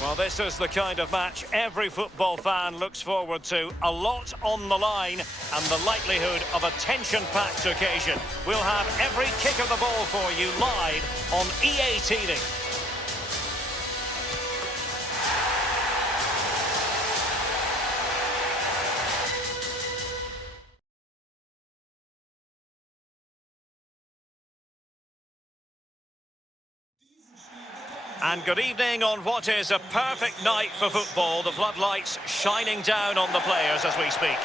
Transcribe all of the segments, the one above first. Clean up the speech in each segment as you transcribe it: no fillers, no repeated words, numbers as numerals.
Well, this is the kind of match every football fan looks forward to. A lot on the line and the likelihood of a tension-packed occasion. We'll have every kick of the ball for you live on EA TV. And good evening on what is a perfect night for football. The floodlights shining down on the players as we speak.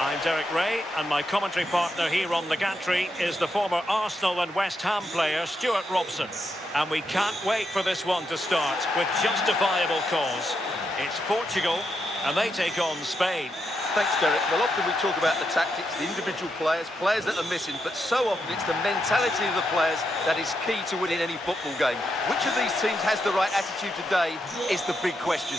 I'm Derek Ray, and my commentary partner here on the gantry is the former Arsenal and West Ham player Stuart Robson. And we can't wait for this one to start with justifiable cause. It's Portugal, and they take on Spain. Thanks, Derek. Well, often we talk about the tactics, the individual players that are missing, but so often it's the mentality of the players that is key to winning any football game. Which of these teams has the right attitude today is the big question.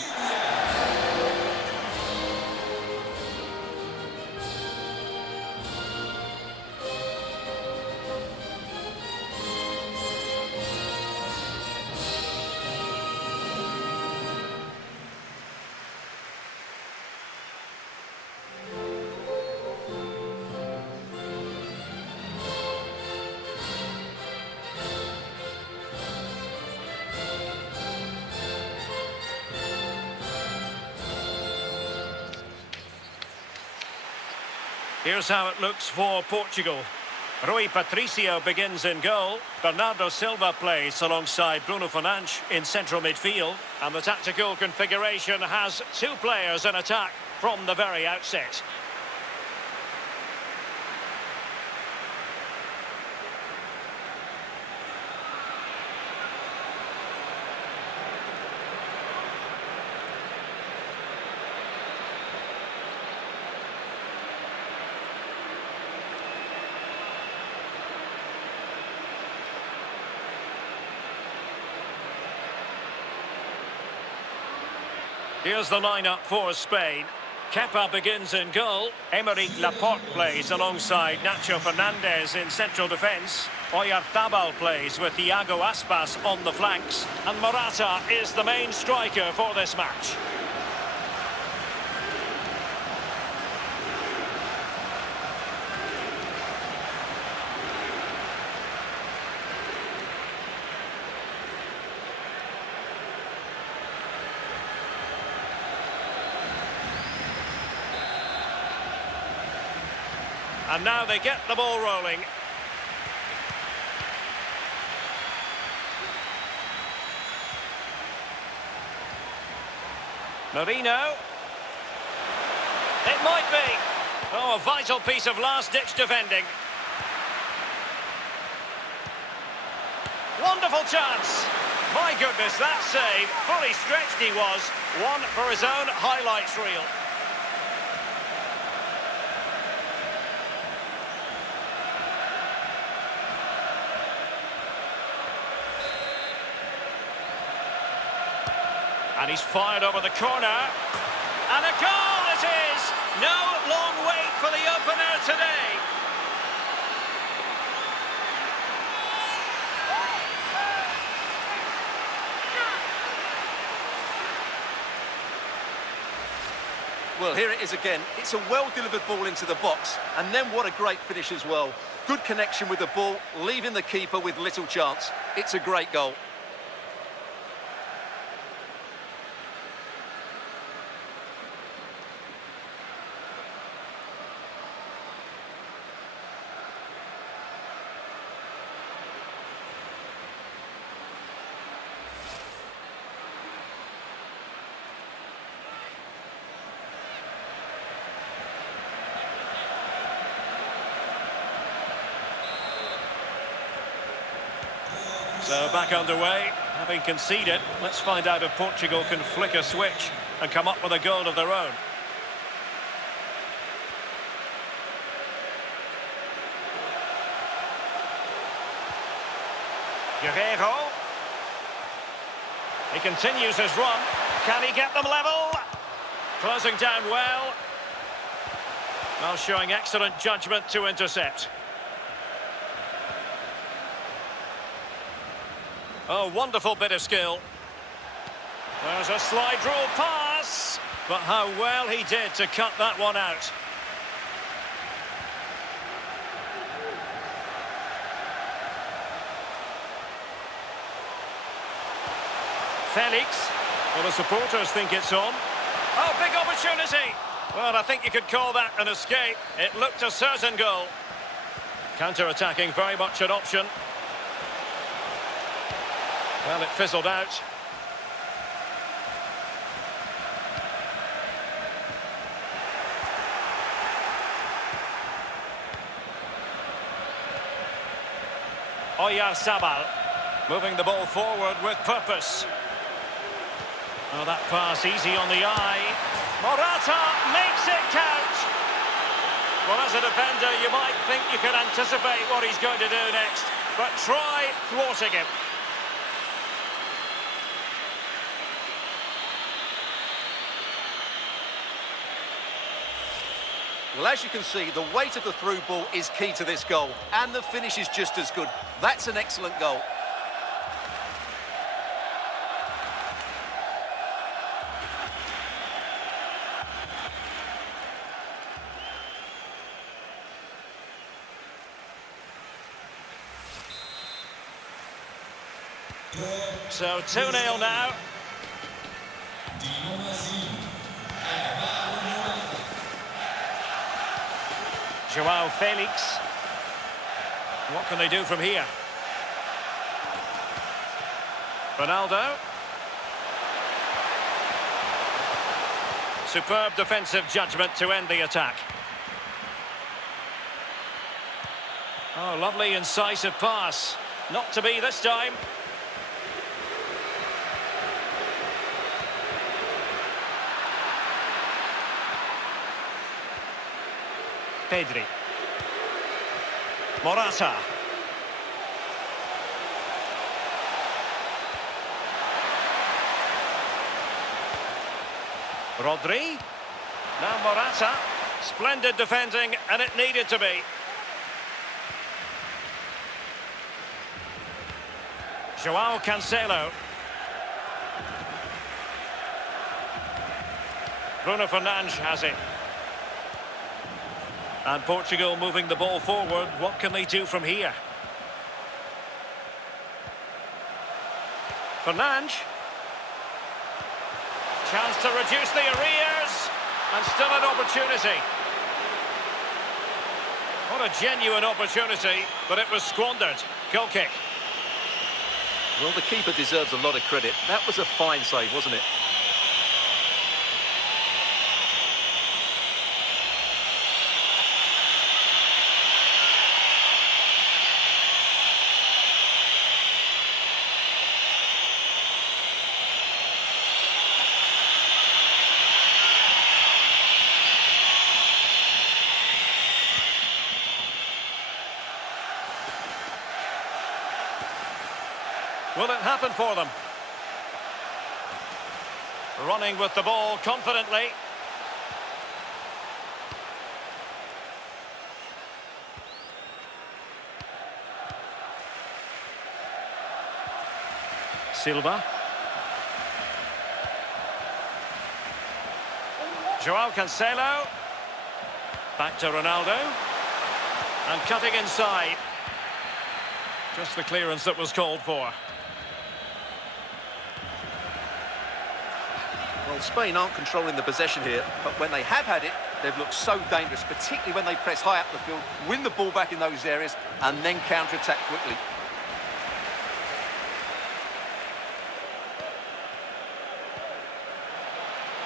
Here's how it looks for Portugal. Rui Patricio begins in goal. Bernardo Silva plays alongside Bruno Fernandes in central midfield. And the tactical configuration has two players in attack from the very outset. Here's the lineup for Spain. Kepa begins in goal. Aymeric Laporte plays alongside Nacho Fernandez in central defence. Oyarzabal plays with Thiago Aspas on the flanks. And Morata is the main striker for this match. And now they get the ball rolling. Marino. It might be. Oh, a vital piece of last-ditch defending. Wonderful chance. My goodness, that save. Fully stretched he was. One for his own highlights reel. And he's fired over the corner. And a goal it is! No long wait for the opener today. Well, here it is again. It's a well-delivered ball into the box. And then what a great finish as well. Good connection with the ball, leaving the keeper with little chance. It's a great goal. So back underway, having conceded. Let's find out if Portugal can flick a switch and come up with a goal of their own. Guerreiro. He continues his run. Can he get them level? Closing down well. Well, showing excellent judgment to intercept. Oh, wonderful bit of skill. There's a slide rule pass, but how well he did to cut that one out. Felix. Well, the supporters think it's on. Oh, big opportunity. Well, I think you could call that an escape. It looked a certain goal. Counter-attacking, very much an option. Well, it fizzled out. Oyarzabal moving the ball forward with purpose. Oh, that pass easy on the eye. Morata makes it count. Well, as a defender, you might think you can anticipate what he's going to do next, but try thwarting him. Well, as you can see, the weight of the through ball is key to this goal, and the finish is just as good. That's an excellent goal. So 2-0 now. Joao Felix. What can they do from here? Ronaldo. Superb defensive judgment to end the attack. Oh, lovely incisive pass. Not to be this time. Pedri. Morata. Rodri. Now Morata. Splendid defending, and it needed to be. Joao Cancelo. Bruno Fernandes has it. And Portugal moving the ball forward. What can they do from here? Fernandes. Chance to reduce the arrears. And still an opportunity. What a genuine opportunity, but it was squandered. Goal kick. Well, the keeper deserves a lot of credit. That was a fine save, wasn't it? Will it happen for them? Running with the ball confidently. Silva. Joao Cancelo. Back to Ronaldo. And cutting inside. Just the clearance that was called for. Well, Spain aren't controlling the possession here, but when they have had it, they've looked so dangerous, particularly when they press high up the field, win the ball back in those areas, and then counter-attack quickly.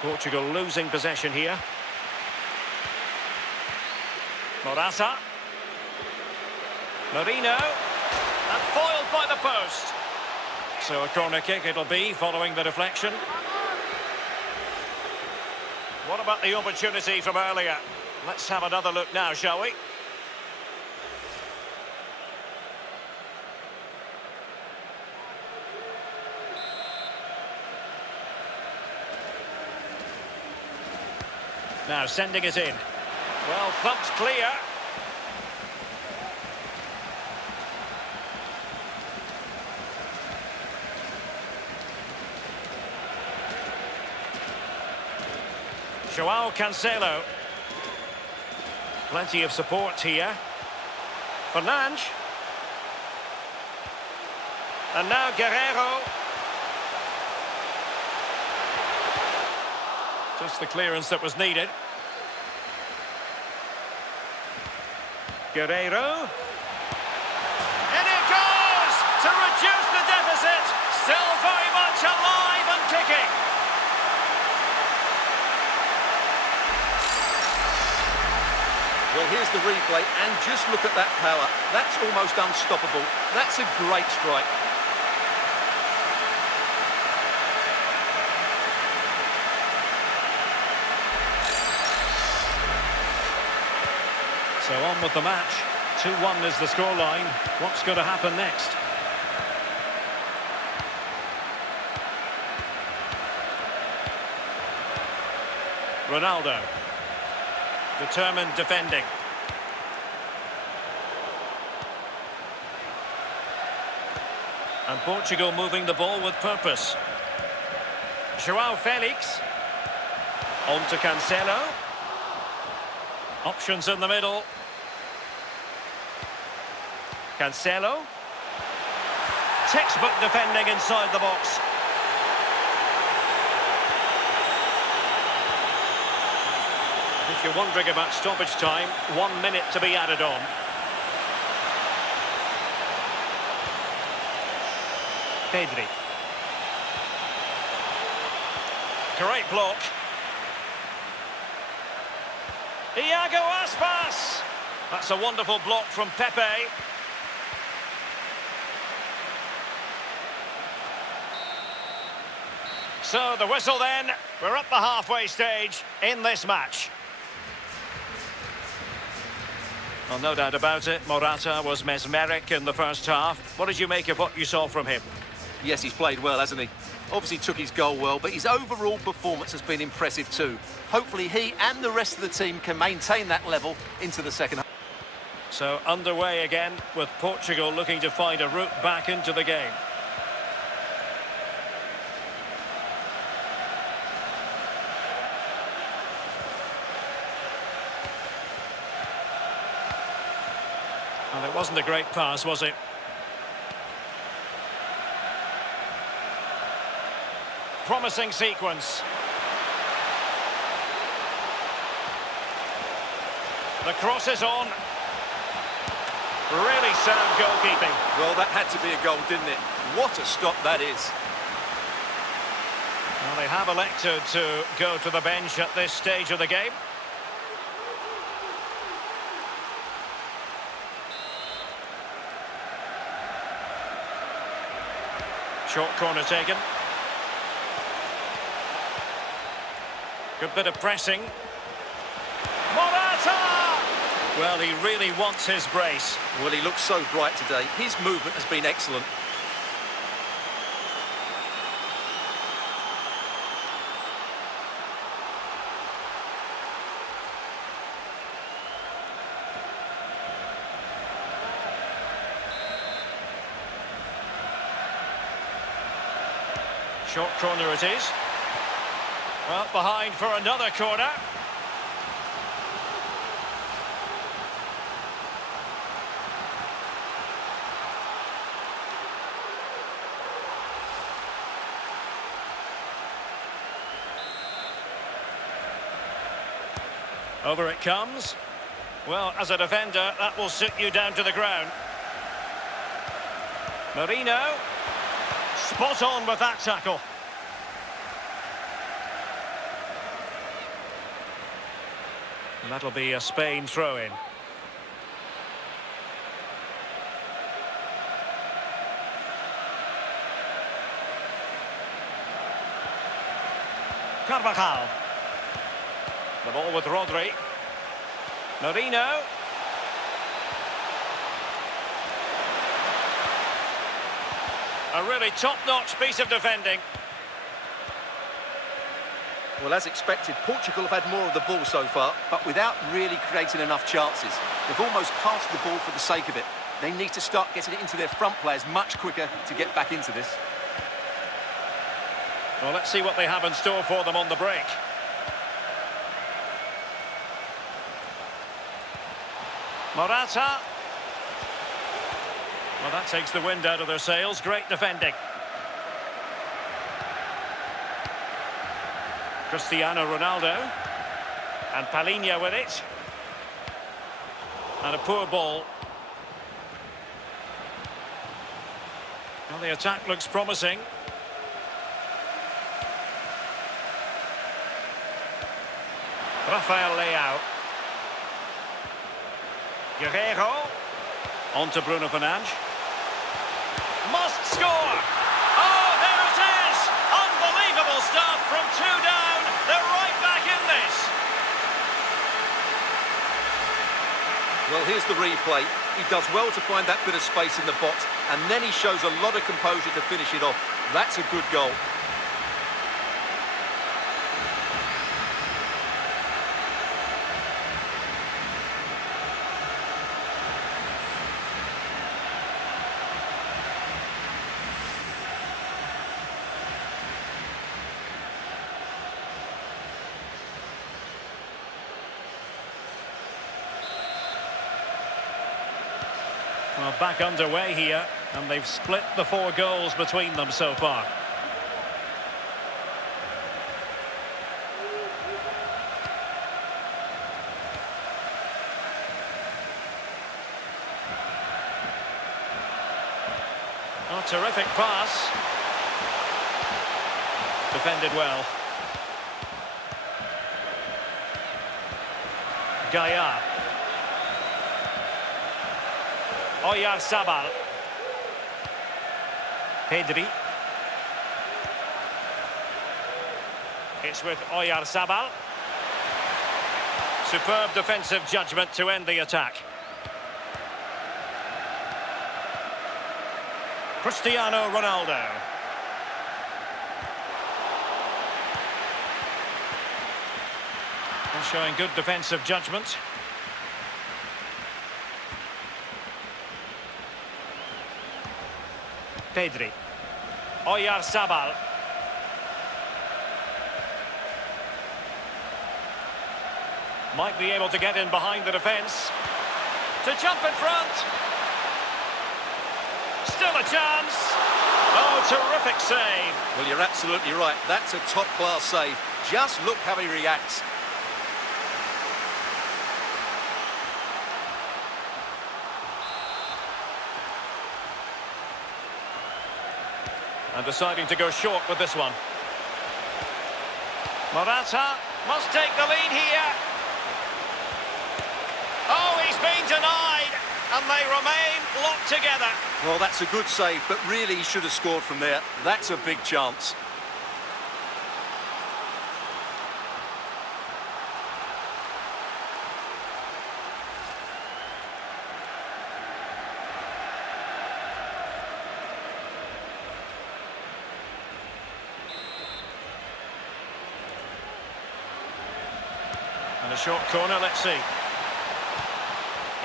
Portugal losing possession here. Morata. Marino. And foiled by the post. So a corner kick it'll be following the deflection. What about the opportunity from earlier? Let's have another look now, shall we? Now sending it in. Well, thumped clear. Joao Cancelo. Plenty of support here. Fernandes. And now Guerrero. Just the clearance that was needed. Guerrero. In it goes to reduce the deficit. Still very much alive and kicking. Well, here's the replay, and just look at that power. That's almost unstoppable. That's a great strike. So on with the match. 2-1 is the scoreline. What's going to happen next? Ronaldo. Determined defending. And Portugal moving the ball with purpose. Joao Felix. On to Cancelo. Options in the middle. Cancelo. Textbook defending inside the box. If you're wondering about stoppage time, 1 minute to be added on. Pedri. Great block. Iago Aspas. That's a wonderful block from Pepe. So the whistle then. We're at the halfway stage in this match. Well, no doubt about it, Morata was mesmeric in the first half. What did you make of what you saw from him? Yes, he's played well, hasn't he? Obviously took his goal well, but his overall performance has been impressive too. Hopefully he and the rest of the team can maintain that level into the second half. So underway again with Portugal looking to find a route back into the game. And it wasn't a great pass, was it? Promising sequence. The cross is on. Really sound goalkeeping. Well, that had to be a goal, didn't it? What a stop that is. Well, they have elected to go to the bench at this stage of the game. Short corner taken. Good bit of pressing. Morata! Well, he really wants his brace. Well, he looks so bright today. His movement has been excellent. Short corner it is. Well, behind for another corner. Over it comes. Well, as a defender, that will sit you down to the ground. Marino. Spot on with that tackle. And that'll be a Spain throw-in. Carvajal. The ball with Rodri. Marino. A really top-notch piece of defending. Well, as expected, Portugal have had more of the ball so far, but without really creating enough chances. They've almost passed the ball for the sake of it. They need to start getting it into their front players much quicker to get back into this. Well, let's see what they have in store for them on the break. Morata. Well, that takes the wind out of their sails. Great defending. Cristiano Ronaldo. And Palinha with it. And a poor ball. Well, the attack looks promising. Rafael Leao. Guerreiro. On to Bruno Fernandes. Must score! Oh, there it is! Unbelievable stuff from 2 down. They're right back in this. Well, here's the replay. He does well to find that bit of space in the box, and then he shows a lot of composure to finish it off. That's a good goal. Well, back underway here, and they've split the 4 goals between them so far. Oh, terrific pass. Defended well. Gaia. Oyarzabal. Pedri. It's with Oyarzabal. Superb defensive judgment to end the attack. Cristiano Ronaldo. And showing good defensive judgment. Pedri. Oyarzabal. Might be able to get in behind the defence. To jump in front. Still a chance. Oh, terrific save. Well, you're absolutely right. That's a top-class save. Just look how he reacts. And deciding to go short with this one. Morata must take the lead here. Oh, he's been denied, and they remain locked together. Well, that's a good save, but really he should have scored from there. That's a big chance. And a short corner, let's see.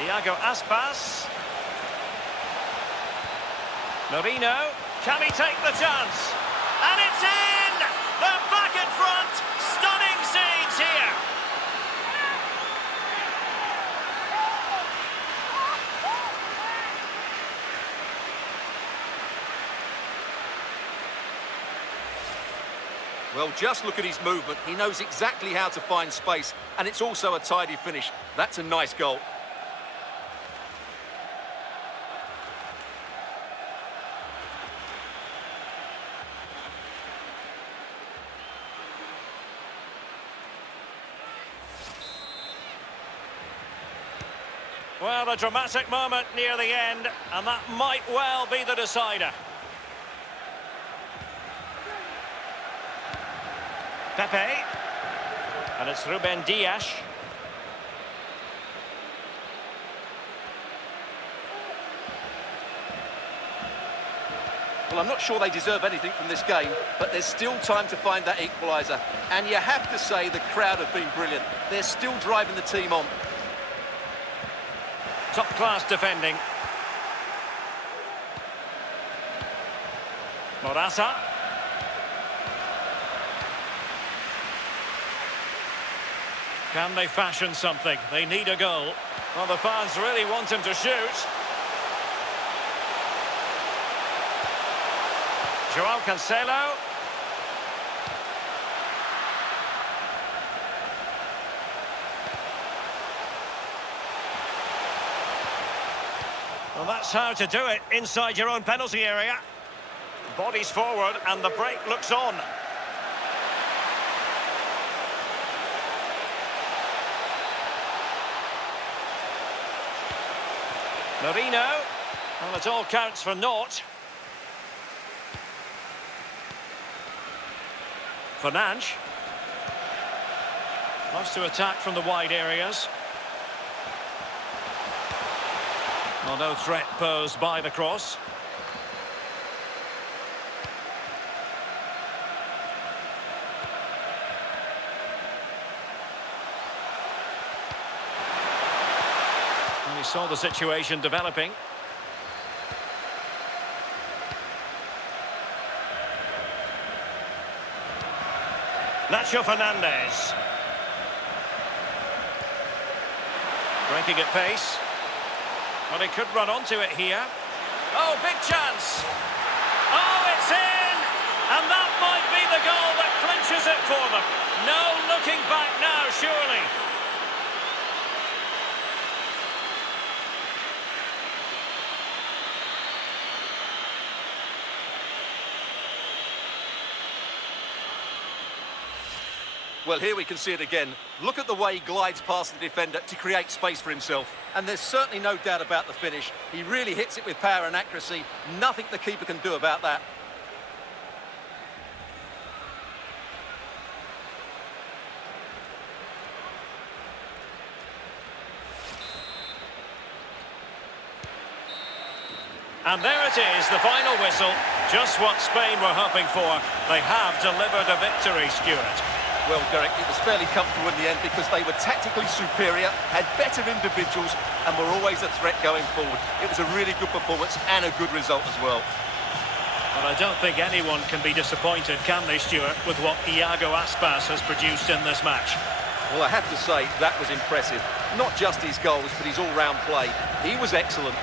Iago Aspas. Merino, can he take the chance? And it's in! They're back in front! Stunning scenes here! Well, just look at his movement. He knows exactly how to find space, and it's also a tidy finish. That's a nice goal. Well, a dramatic moment near the end, and that might well be the decider. Pepe. And it's Ruben Dias. Well, I'm not sure they deserve anything from this game, but there's still time to find that equaliser. And you have to say the crowd have been brilliant. They're still driving the team on. Top-class defending. Morata. Can they fashion something? They need a goal. Well, the fans really want him to shoot. Joao Cancelo. Well, that's how to do it inside your own penalty area. Bodies forward and the break looks on. Marino. Well, it all counts for naught. Fernandes. Loves to attack from the wide areas. Well, no threat posed by the cross. And he saw the situation developing. Nacho Fernandes. Breaking at pace. Well, he could run onto it here. Oh, big chance. Oh, it's in! And that might be the goal that clinches it for them. No looking back now, surely. Well, here we can see it again. Look at the way he glides past the defender to create space for himself. And there's certainly no doubt about the finish. He really hits it with power and accuracy. Nothing the keeper can do about that. And there it is, the final whistle. Just what Spain were hoping for. They have delivered a victory, Stuart. Well, Derek, it was fairly comfortable in the end because they were tactically superior, had better individuals, and were always a threat going forward. It was a really good performance and a good result as well. But I don't think anyone can be disappointed, can they, Stuart, with what Iago Aspas has produced in this match? Well, I have to say, that was impressive. Not just his goals, but his all-round play. He was excellent.